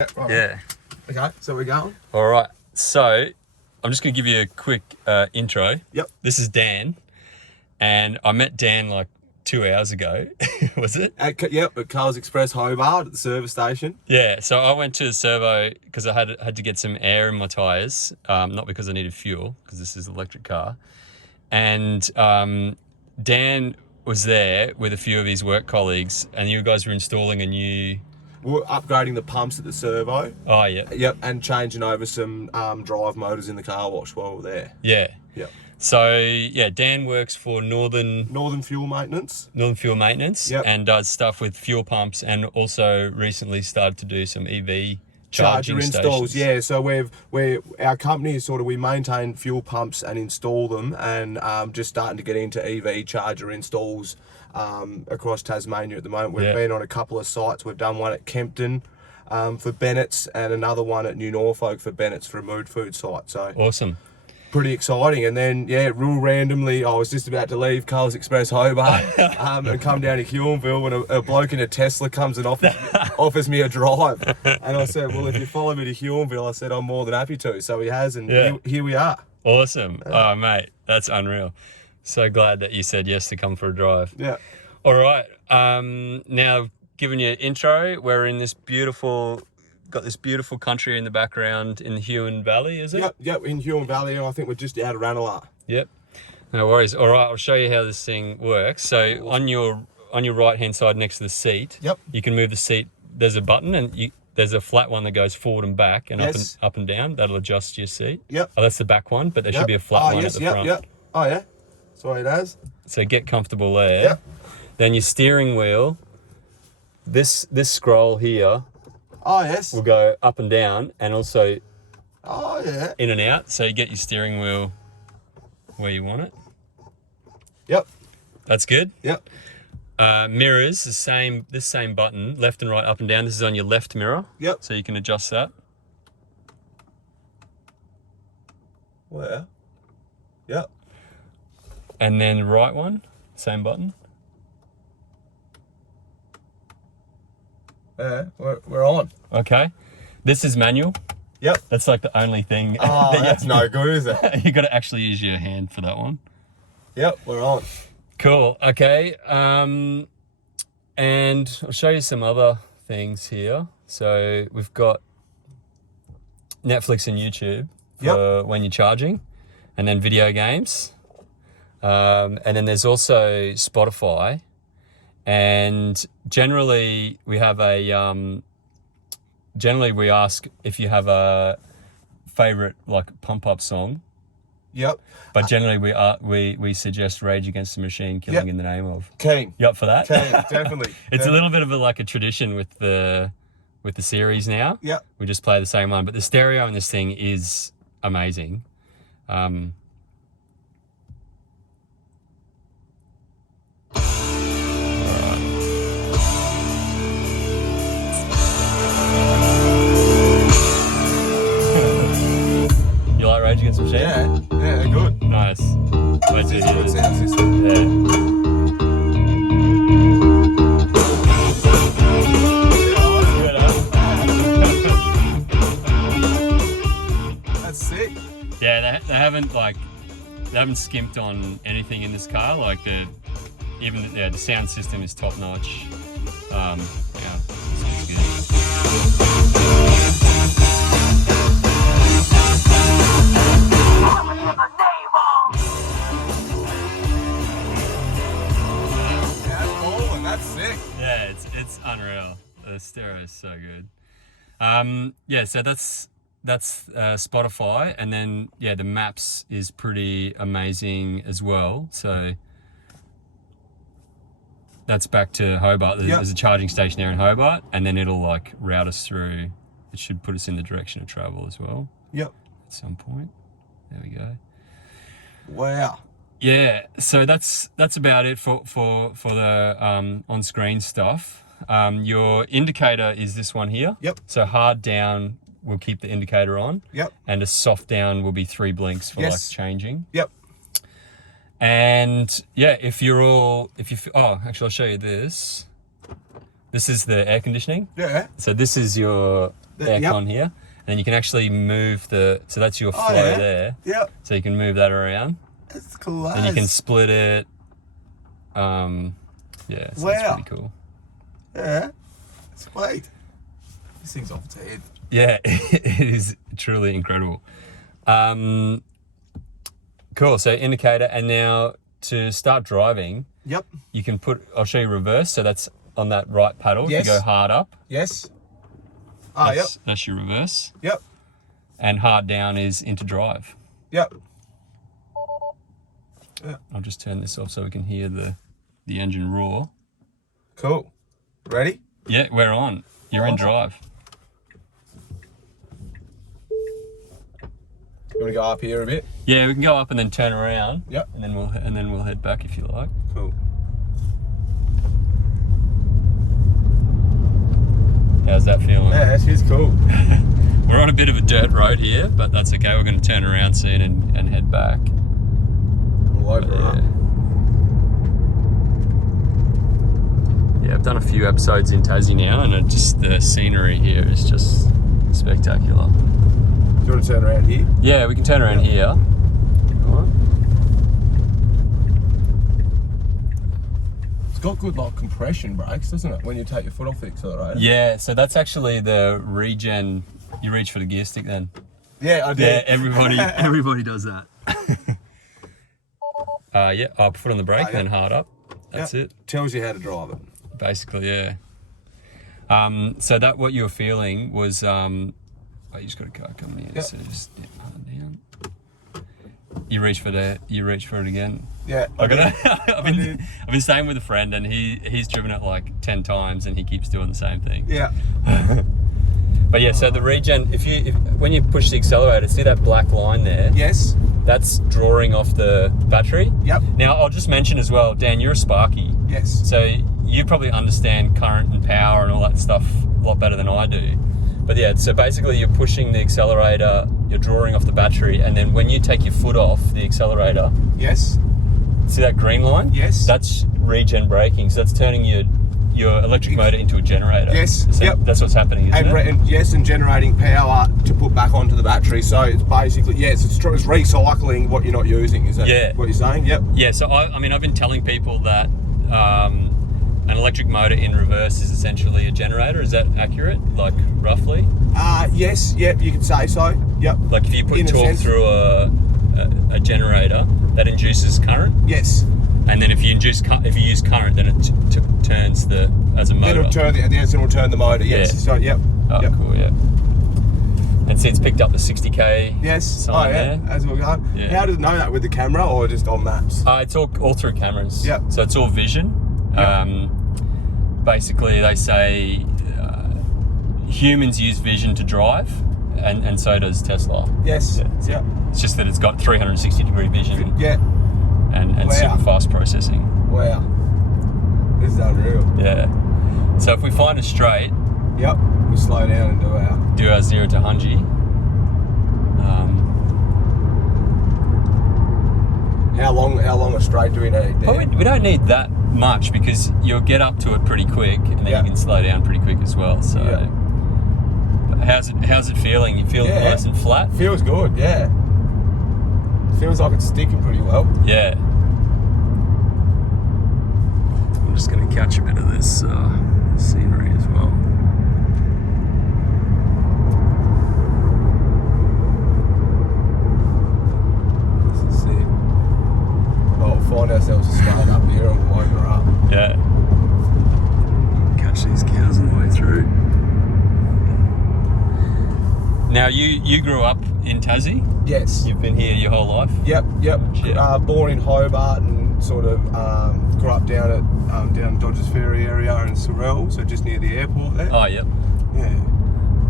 Right. Yeah. Okay, so we're going. All right. So I'm just going to give you a quick intro. Yep. This is Dan, and I met Dan like 2 hours ago. Was it? At Carl's Express Hobart at the service station. Yeah. So I went to the servo because I had to get some air in my tires, not because I needed fuel, because this is an electric car. And Dan was there with a few of his work colleagues, and you guys were installing a new. We're upgrading the pumps at the servo. Oh yeah. Yep, and changing over some drive motors in the car wash while we're there. Yeah. Yep. So yeah, Dan works for Northern Fuel Maintenance. Fuel Maintenance, Yep. and does stuff with fuel pumps, and also recently started to do some EV charging installs. stations. Yeah, so our company is we maintain fuel pumps and install them, and just starting to get into EV charger installs across Tasmania at the moment. We've been on a couple of sites. We've done one at Kempton for Bennett's, and another one at New Norfolk for Bennett's for a mood food site. So Awesome. pretty exciting. And then real randomly, I was just about to leave Carl's Express Hobart and come down to Huonville when a bloke in a Tesla comes and offers me a drive. And I said, well, if you follow me to Huonville, I said, I'm more than happy to. So he has, and here we are. Awesome. Oh mate, that's unreal. So glad that you said yes to come for a drive. Yeah. All right. Now, giving you an intro, we're in this got this beautiful country in the background in the Huon Valley, is it? Yep, in Huon Valley, and I think we're just out of Ranelagh. Yep. No worries. All right, I'll show you how this thing works. So on your right hand side next to the seat, you can move the seat. There's a button, and there's a flat one that goes forward and back and up and down. That'll adjust your seat. Yep. Oh, that's the back one, but there should be a flat one at the front. Yep. Oh yeah. That's what it has. So get comfortable there. Yep. Then your steering wheel, this scroll here, oh yes, will go up and down, and also in and out. So you get your steering wheel where you want it. Yep. That's good. Yep. Mirrors, this same button, left and right, up and down. This is on your left mirror. Yep. So you can adjust that. Where? Yep. And then the right one, same button. We're on. Okay. This is manual. Yep. That's like the only thing. Oh, that's no good, is it? You got to actually use your hand for that one. Yep, we're on. Cool. Okay. And I'll show you some other things here. So we've got Netflix and YouTube for when you're charging, and then video games. And then there's also Spotify. And generally we have generally we ask if you have a favorite like pump up song. Yep. But generally we suggest Rage Against the Machine, Killing in the Name of. Keen. You up for that? Keen, definitely. It's a little bit of a tradition with the series now. Yep. We just play the same one, but the stereo on this thing is amazing. You like Rage Against the Machine? Yeah, good. Nice. Wait till you hear Good this. sound system. Yeah. That's sick. Yeah, they haven't skimped on anything in this car. Like the sound system is top notch. Sounds good. That's sick. Yeah, it's unreal. The stereo is so good. So that's Spotify, and then the maps is pretty amazing as well. So that's back to Hobart. There's a charging station there in Hobart, and then it'll route us through. It should put us in the direction of travel as well. Yep. At some point. There we go. Wow. Yeah, so that's about it for the on-screen stuff. Your indicator is this one here. Yep. So hard down will keep the indicator on. Yep. And a soft down will be 3 blinks for changing. Yep. And yeah, actually I'll show you this. this is the air conditioning. Yeah. So this is your aircon here. And then you can actually move so that's your flow there. Yep. So you can move that around. That's cool. And you can split it. So that's pretty cool. Yeah. Sweet. This thing's off its head. Yeah, it is truly incredible. Cool. So indicator, and now to start driving. Yep. You can I'll show you reverse. So that's on that right paddle. Yes. You go hard up. Yes. Yep. Yep. That's your reverse. Yep. And hard down is into drive. Yep. I'll just turn this off so we can hear the engine roar. Cool. Ready? Yeah, we're on. You're in drive. You want to go up here a bit? Yeah, we can go up and then turn around. Yep. And then we'll head back if you like. Cool. How's that feeling? Yeah, that feels cool. We're on a bit of a dirt road here, but that's okay. We're going to turn around soon and head back. We'll open her up. Yeah, I've done a few episodes in Tassie now, and the scenery here is just spectacular. Do you want to turn around here? Yeah, we can turn around here. All right. It's got good like compression brakes, doesn't it? When you take your foot off the accelerator. Yeah, so that's actually the regen. You reach for the gear stick then. Yeah, I do. Yeah, everybody does that. Foot on the brake, then hard up. That's it. Tells you how to drive it. Basically, yeah. So that what you were feeling was, you just got a car coming in, so just hard down. You reach for it again. Yeah. I've been staying with a friend, and he's driven it like 10 times, and he keeps doing the same thing. Yeah. But yeah, so the regen, when you push the accelerator, see that black line there? Yes. That's drawing off the battery. Yep. Now, I'll just mention as well, Dan, you're a Sparky. Yes. So you probably understand current and power and all that stuff a lot better than I do. But yeah, so basically you're pushing the accelerator, you're drawing off the battery, and then when you take your foot off the accelerator, yes. See that green line? Yes. That's regen braking. So that's turning your electric motor into a generator. Yes. So yep. That's what's happening, isn't it? And generating power to put back onto the battery. So it's basically, it's recycling what you're not using. Is that what you're saying? Yep. Yeah. So I've been telling people that an electric motor in reverse is essentially a generator. Is that accurate? Like roughly? Yes. Yep. You could say so. Yep. Like if you put torque through a generator, that induces current. Yes. And then if you use current, then it turns as a motor. Then it'll turn the motor. Yes. Yeah. So yep. Oh, yep. Cool. Yeah. And see, it's picked up the 60k. Yes. Sign there. As we're going. Yeah. How does it know that, with the camera or just on maps? It's all through cameras. Yep. So it's all vision. Yep. Basically, they say humans use vision to drive, and so does Tesla. Yes. Yeah. It's just that it's got 360-degree vision. Yeah. And super fast processing. Wow. This is unreal. Yeah. So if we find a straight, yep, we slow down and do our 0 to 100. How long a straight do we need? We don't need that much, because you'll get up to it pretty quick, and then you can slow down pretty quick as well. So how's it feeling? You feel nice and flat? Feels good, yeah. Feels like it's sticking pretty well. Yeah. I'm just going to catch a bit of this scenery as well. This is it. Well, we'll find ourselves a start up here and we'll open her up. Yeah. Catch these cows on the way through. Now, you grew up in Tassie? Yes. You've been here your whole life? Yep. Born in Hobart and sort of grew up down Dodgers Ferry area in Sorrel, so just near the airport there. Oh, yep. Yeah.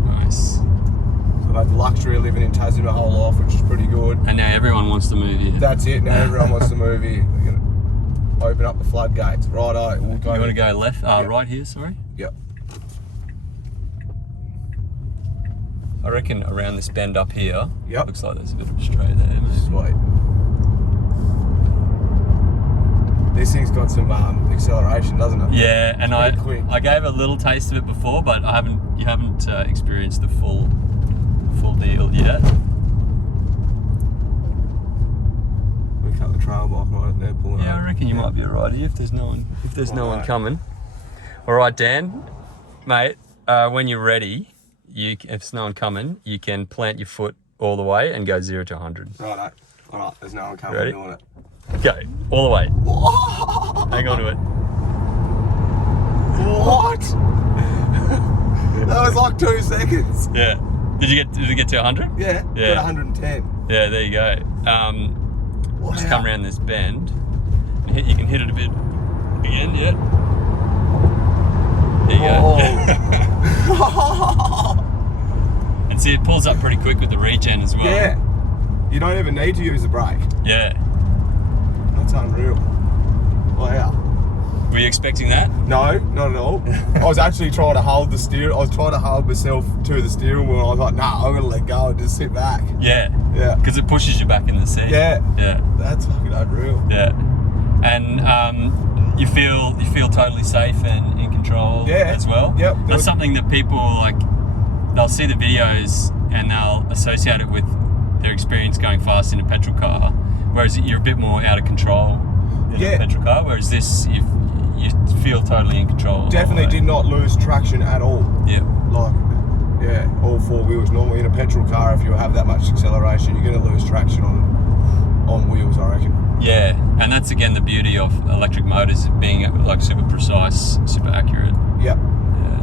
Nice. So I've had the luxury of living in Tassie my whole life, which is pretty good. And now everyone wants to move here. That's it. Now everyone wants to move here. We're going to open up the floodgates. Righto. You want to go left? Right here, sorry? Yep. I reckon around this bend up here, looks like there's a bit of a straight there, mate. Sweet. This thing's got some acceleration, doesn't it? Yeah, and Pretty quick. I gave a little taste of it before, but you haven't experienced the full deal yet. We cut the trail block right there, pulling Yeah, up. I reckon you might be alright here if there's no one Alright. coming. All right, Dan, mate. When you're ready, if there's no one coming, you can plant your foot all the way and go 0 to 100. Righto. Alright, there's no one coming Ready? doing it. Go all the way. Hang on to it. What? That was like 2 seconds. Yeah. Did it get to 100? Yeah, Yeah. got 110. Yeah, there you go. Wow. Just come around this bend. You can hit it a bit again, yeah. There you go. And see, it pulls up pretty quick with the regen as well. Yeah. You don't even need to use the brake. Yeah. That's unreal. Wow. Were you expecting that? No, not at all. I was actually trying to hold the steer. I was trying to hold myself to the steering wheel. I was like, nah, I'm gonna let go and just sit back. Yeah. Yeah. Because it pushes you back in the seat. Yeah. Yeah. That's fucking unreal. Yeah. And you feel totally safe and in control Yeah. as well. Yep. That's something that people like. They'll see the videos and they'll associate it with their experience going fast in a petrol car, whereas you're a bit more out of control in a petrol car. Whereas this, you feel totally in control. Definitely did not lose traction at all. Yeah. Like, yeah, all 4 wheels. Normally in a petrol car, if you have that much acceleration, you're going to lose traction on wheels, I reckon. Yeah, and that's again the beauty of electric motors being like super precise, super accurate. Yep. Yeah.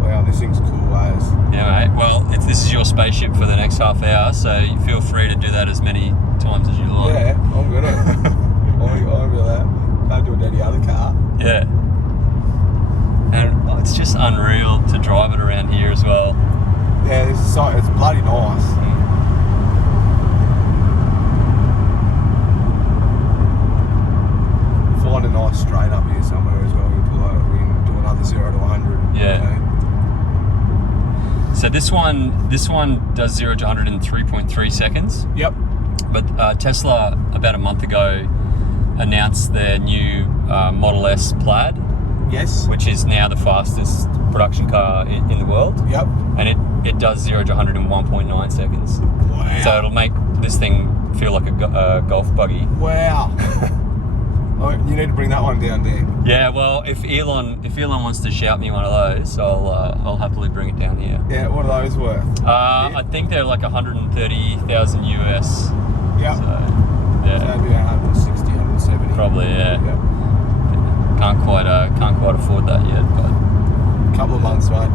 Wow, this thing's cool as. Yeah, mate. Well, this is your spaceship for the next half hour, so you feel free to do that as many times as you like. Yeah, I'm gonna. I'm do that. Can't do it any other car. Yeah. And it's just unreal to drive it around here as well. Yeah, it's bloody nice. Find a nice straight up here somewhere as well. We can do another 0 to 100. Yeah. Okay. So this one does 0 to 100 in 3.3 seconds. Yep. But Tesla about a month ago announced their new Model S Plaid, Yes. which is now the fastest production car in the world. Yep. And it does 0 to 100 in 1.9 seconds. Wow. So it'll make this thing feel like a golf buggy. Wow. Oh, you need to bring that one down there. Yeah, well, if Elon wants to shout me one of those, I'll happily bring it down here. Yeah, what are those worth? I think they're like 130,000 US. Yep. So, So yeah, that'd be 160, 170. probably, yeah. Yep. Can't quite afford that yet, but Couple of months, mate.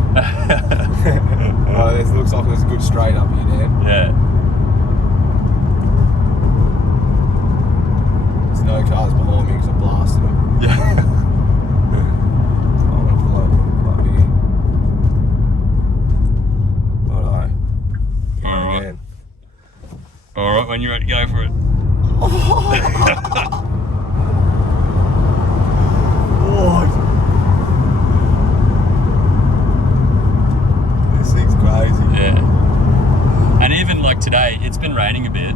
Well, it looks like there's a good straight up here, Dan. yeah. There's no cars behind me because I blasted them. Yeah. I'm gonna pull up here. Righto. Alright. Again. Alright, when you're ready, go for it. What? This thing's crazy. Yeah. And even like today, it's been raining a bit,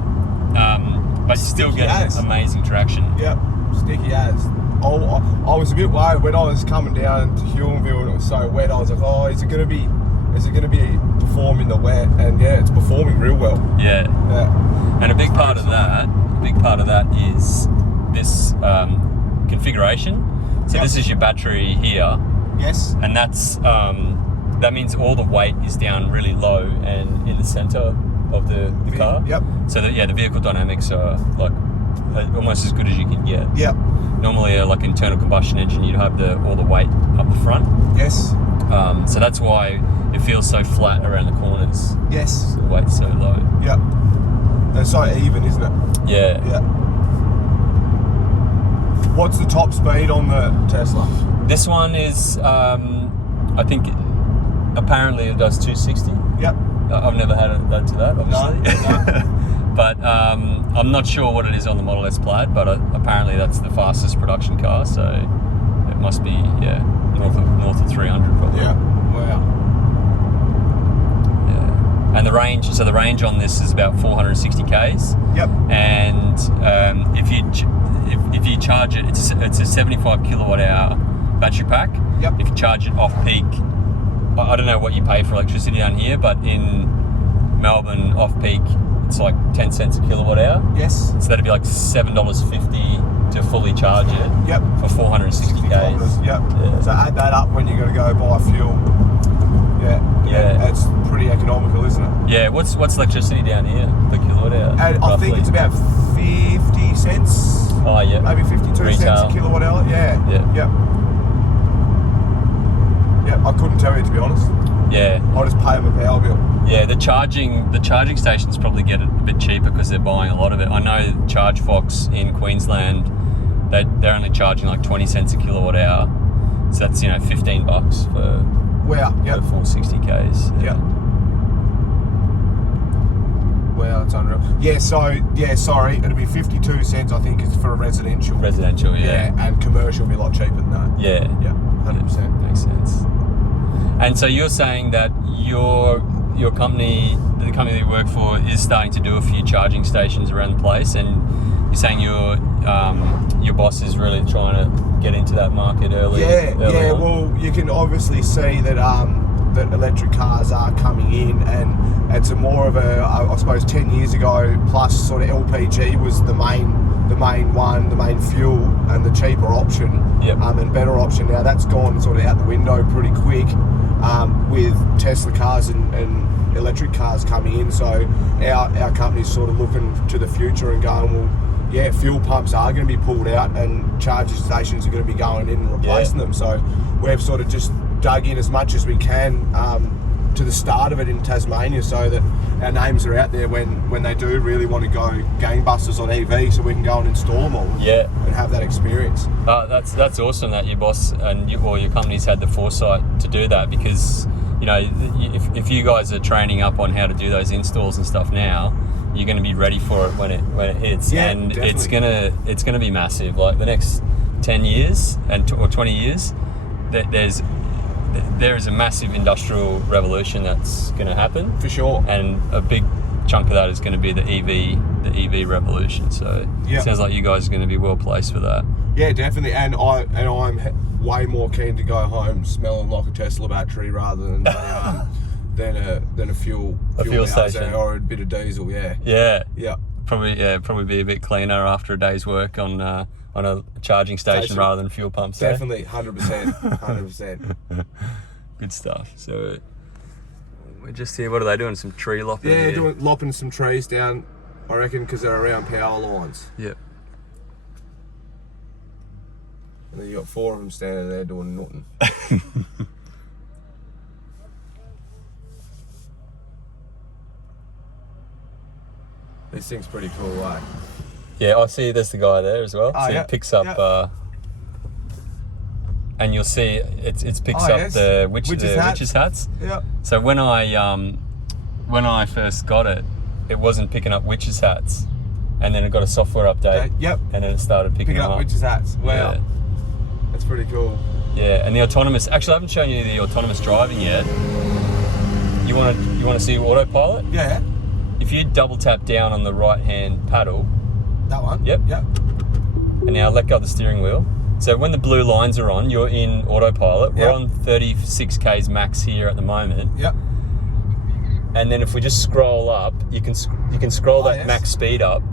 but you still Sticky get as. amazing traction. Yep, sticky as. Oh, I was a bit worried when I was coming down to Huonville and it was so wet. I was like, oh, is it gonna be perform in the wet? And yeah, it's performing real well. Yeah. Yeah. And a big part of that is this configuration. So Yep. this is your battery here, Yes. and that means all the weight is down really low and in the center of the car. Yep. So that the vehicle dynamics are like almost as good as you can get. Yep. Normally, like internal combustion engine, you'd have all the weight up the front. Yes. So that's why it feels so flat around the corners. Yes. The weight's so low. Yep. And it's so even, isn't it? Yeah. Yeah. What's the top speed on the Tesla? This one is, I think, apparently it does 260. Yep. I've never had it done to that, obviously. No. But I'm not sure what it is on the Model S Plaid, but apparently that's the fastest production car, so it must be, north of 300 probably. Yeah. Wow. Yeah. And the range on this is about 460 Ks. Yep. And if if you charge it, it's a 75 kilowatt hour battery pack. Yep. If you charge it off peak, I don't know what you pay for electricity down here, but in Melbourne off peak, it's like 10 cents a kilowatt hour. Yes. So that'd be like $7.50 to fully charge it. Yep. For 460 k's. Yep. Yeah. So add that up when you're going to go buy fuel. Yeah. Yeah. That's pretty economical, isn't it? Yeah. What's electricity down here per kilowatt hour? And I think it's about 50 cents. Oh yeah. Maybe 52 Retail. cents a kilowatt hour. Yeah. Yeah. Yep. Yep. I couldn't tell you, to be honest. Yeah. I just pay them a power bill. Yeah, the charging stations probably get it a bit cheaper because they're buying a lot of it. I know ChargeFox in Queensland, they're only charging like 20 cents a kilowatt hour. So that's, $15 for Wow. Yep. for 460 k's. Yep. Wow, that's unreal. Yeah, sorry, it'll be 52 cents, I think, is for a residential. Residential, yeah. And commercial will be a lot cheaper than that. Yeah. Yeah, 100%. Makes sense. And so you're saying that your company, the company that you work for, is starting to do a few charging stations around the place, and you're saying your boss is really trying to get into that market early. Yeah. On. Well, you can obviously see that that electric cars are coming in, and it's a more of a, I suppose, 10 years ago plus sort of LPG was the main fuel and the cheaper option. Yep. And better option. Now that's gone sort of out the window pretty quick with Tesla cars and electric cars coming in. So our company's sort of looking to the future and going, well, yeah, fuel pumps are going to be pulled out and charging stations are going to be going in and replacing them. So we've sort of just dug in as much as we can to the start of it in Tasmania, so that our names are out there when they do really want to go gangbusters on EV, so we can go and install them all. Yeah. And have that experience. That's awesome that your boss and your company's had the foresight to do that, because if you guys are training up on how to do those installs and stuff now, you're going to be ready for it when it hits. Yeah, and definitely. it's gonna be massive. Like the next 10 years or 20 years, there is a massive industrial revolution that's going to happen For sure. and a big chunk of that is going to be the EV revolution. So it sounds like you guys are going to be well placed for that. Yeah, definitely. And I'm way more keen to go home smelling like a Tesla battery rather than a fuel station or a bit of diesel. Yeah. Yeah. Probably be a bit cleaner after a day's work on a charging station rather than fuel pumps. Definitely, 100%, 100%. Good stuff. So we're just here. What are they doing? Some tree lopping? Yeah, lopping some trees down, I reckon, because they're around power lines. Yep. And then you got 4 of them standing there doing nothing. This thing's pretty cool, eh? Yeah, I see there's the guy there as well. Oh, so yeah. it picks up, and you'll see it picks up yes. the Witches' witches' hats. Yeah. So when I first got it, it wasn't picking up witches' hats, and then it got a software update. Yep. And then it started picking up witches' hats. Wow. Yeah. That's pretty cool. Yeah, and the autonomous. Actually, I haven't shown you the autonomous driving yet. You want to see autopilot? Yeah. If you double tap down on the right hand paddle. That one? Yep. Yep. And now let go of the steering wheel. So when the blue lines are on, you're in autopilot. We're Yep. on 36 k's max here at the moment. Yep. And then if we just scroll up, you can scroll that yes. max speed up.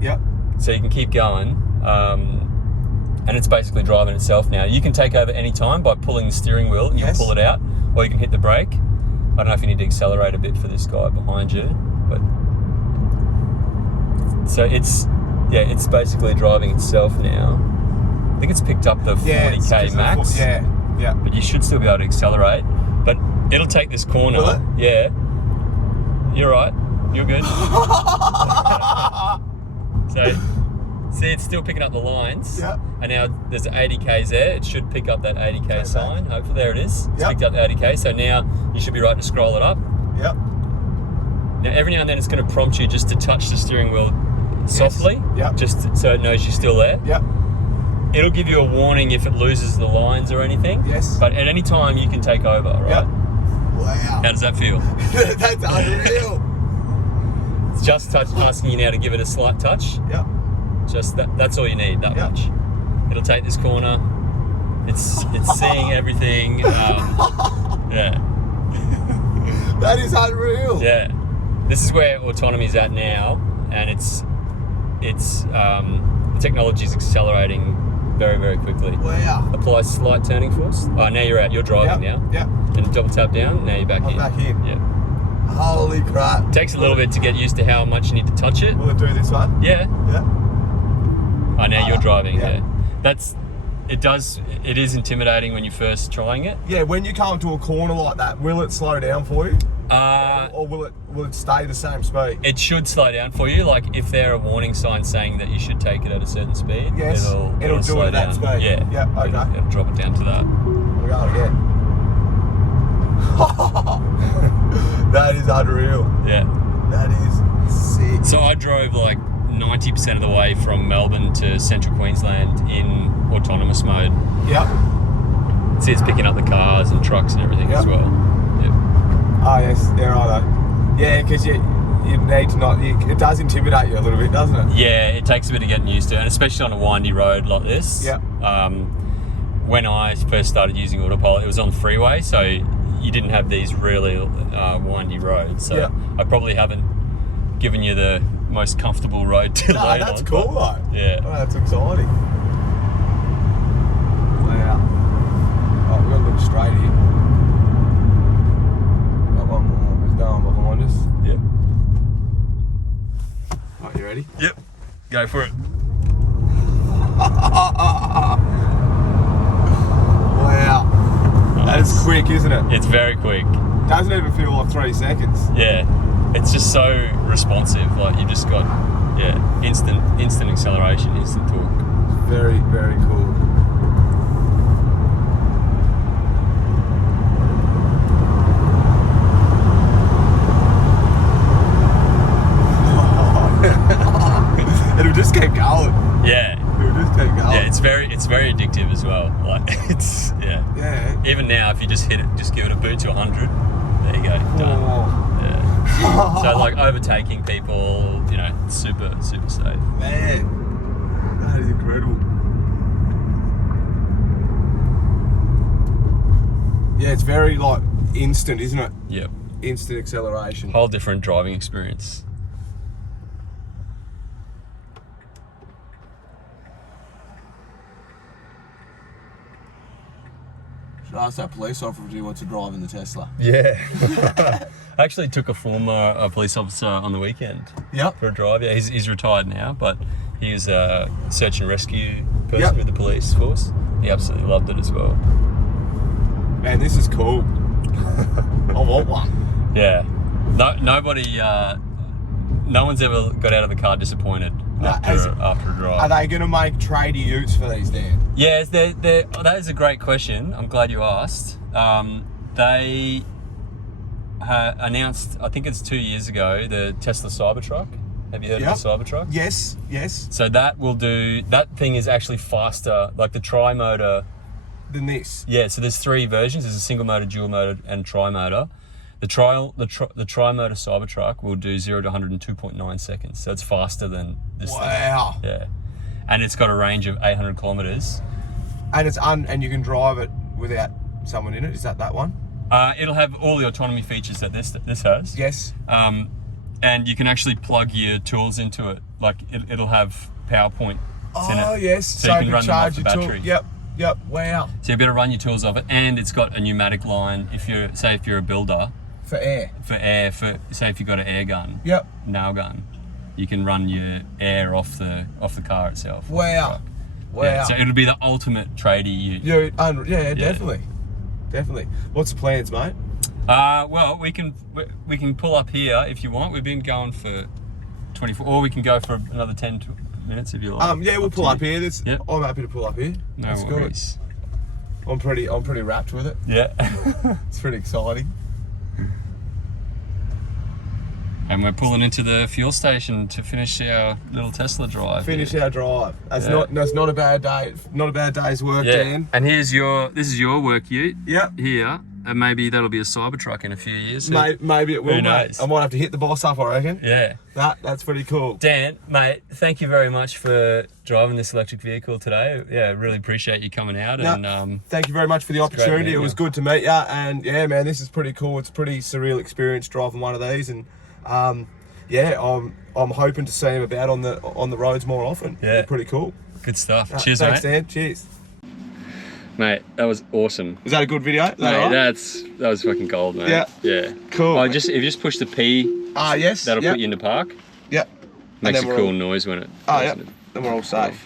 Yep. So you can keep going. And it's basically driving itself now. You can take over any time by pulling the steering wheel and Yes. you'll pull it out, or you can hit the brake. I don't know if you need to accelerate a bit for this guy behind you, but so it's basically driving itself now. I think it's picked up the 40k max. Yeah. But you should still be able to accelerate. But it'll take this corner. Will it? Yeah. You're right. You're good. So, see, it's still picking up the lines. Yeah. And now there's 80k's there. It should pick up that 80k sign. Hopefully, there it is. It's Yep. picked up the 80k. So now you should be right to scroll it up. Yep. Now, every now and then it's going to prompt you just to touch the steering wheel softly. Yep. Just so it knows you're still there. Yep. It'll give you a warning if it loses the lines or anything. Yes. But at any time you can take over, right? Yep. Wow. How does that feel? That's unreal. It's just asking you now to give it a slight touch. Yep. Just that's all you need, that much. It'll take this corner. It's seeing everything. Yeah. That is unreal. Yeah. This is where autonomy's at now, and the technology is accelerating very, very quickly. Wow. Apply slight turning force. Oh, now you're out. You're driving now. Yeah. And double tap down. Now you're back in. I'm back in. Yeah. Holy crap. Takes a little bit to get used to how much you need to touch it. Will it do this one? Yeah. Yeah. Oh, now you're driving. Yeah. It is intimidating when you're first trying it. Yeah, when you come to a corner like that, will it slow down for you? Or will it stay the same speed? It should slow down for you. Like if there are warning signs saying that you should take it at a certain speed, yes, it'll do slow it at that down. speed. Yeah. Okay. It'll drop it down to that. We go again. That is unreal. Yeah. That is sick. So I drove like 90% of the way from Melbourne to Central Queensland in autonomous mode. Yep. See, it's picking up the cars and trucks and everything as well. Yep. Oh yes, yeah, righto. Yeah, because you need to not. It does intimidate you a little bit, doesn't it? Yeah, it takes a bit of getting used to, and especially on a windy road like this. Yeah. When I first started using autopilot, it was on the freeway, so you didn't have these really windy roads. So I probably haven't given you the most comfortable road to learn that's on. cool though. Yeah. Oh, that's exciting. Wow. Oh, we've got to look straight here. Got one more. There's no one behind us. Yep. Right, you ready? Yep. Go for it. Wow. That's quick, isn't it? It's very quick. Doesn't even feel like 3 seconds. Yeah. It's just so responsive. Like you just got, instant acceleration, instant torque. Very, very cool. It'll just keep going. Yeah. It'll just keep going. Yeah, it's very addictive as well. Like it's Yeah. Even now, if you just hit it, just give it a boot to 100. There you go, done. Oh. Yeah. So like overtaking people, super safe. Man, that is incredible. Yeah, it's very like instant, isn't it? Yep. Instant acceleration. Whole different driving experience. Should I ask that police officer if he wants to drive in the Tesla? Yeah. I actually took a former police officer on the weekend. Yep. For a drive. Yeah, he's retired now, but he was a search and rescue person with the police force. He absolutely loved it as well. Man, this is cool. I want one. Yeah. No one's ever got out of the car disappointed after a drive. Are they going to make tradie utes for these, Dan? Yes, that is a great question. I'm glad you asked. They announced, I think it's 2 years ago, the Tesla Cybertruck. Have you heard of the Cybertruck? Yes. So that thing is actually faster, like the tri-motor. Than this? Yeah, so there's 3 versions. There's a single motor, dual motor, and tri-motor. The tri-motor Cybertruck will do 0 to 100 in 2.9 seconds. So it's faster than this thing. Wow. Yeah. And it's got a range of 800 kilometers. And and you can drive it without someone in it. Is that one? It'll have all the autonomy features that this has. Yes. And you can actually plug your tools into it. Like it'll have PowerPoint in it. Oh yes. So you can run them off the battery. Yep. Wow. So you better run your tools off it, and it's got a pneumatic line. If you're a builder. For air. Say if you've got an air gun. Yep. Nail gun. You can run your air off the car itself. Wow. Yeah, so it'll be the ultimate tradie. Definitely. What's the plans, mate? Well, we can pull up here if you want. We've been going for 24, or we can go for another 10 minutes if you like. Yeah, we'll pull up here. Yep. I'm happy to pull up here. No That's worries. Good. I'm pretty wrapped with it. Yeah. It's pretty exciting. And we're pulling into the fuel station to finish our little Tesla drive. Our drive. That's not a bad day. Not a bad day's work, Dan. And this is your work ute. Yep. Here. maybe that'll be a Cybertruck in a few years. Maybe it will, Who mate. knows? I might have to hit the boss up, I reckon. Yeah. That's pretty cool. Dan, mate, thank you very much for driving this electric vehicle today. Yeah, really appreciate you coming out. And thank you very much for the opportunity. It was good to meet you. And yeah, man, this is pretty cool. It's a pretty surreal experience driving one of these. And yeah, I'm hoping to see him about on the roads more often. Yeah, pretty cool. Good stuff. Cheers, thanks, mate. Dan. Cheers. Mate, that was awesome. Was that a good video? Mate, that was fucking gold, mate. Yeah. Yeah. Cool. Oh, if you just push the P, yes. that'll put you into park. Yep. Makes a cool noise when it. Oh, yeah. Then we're all safe.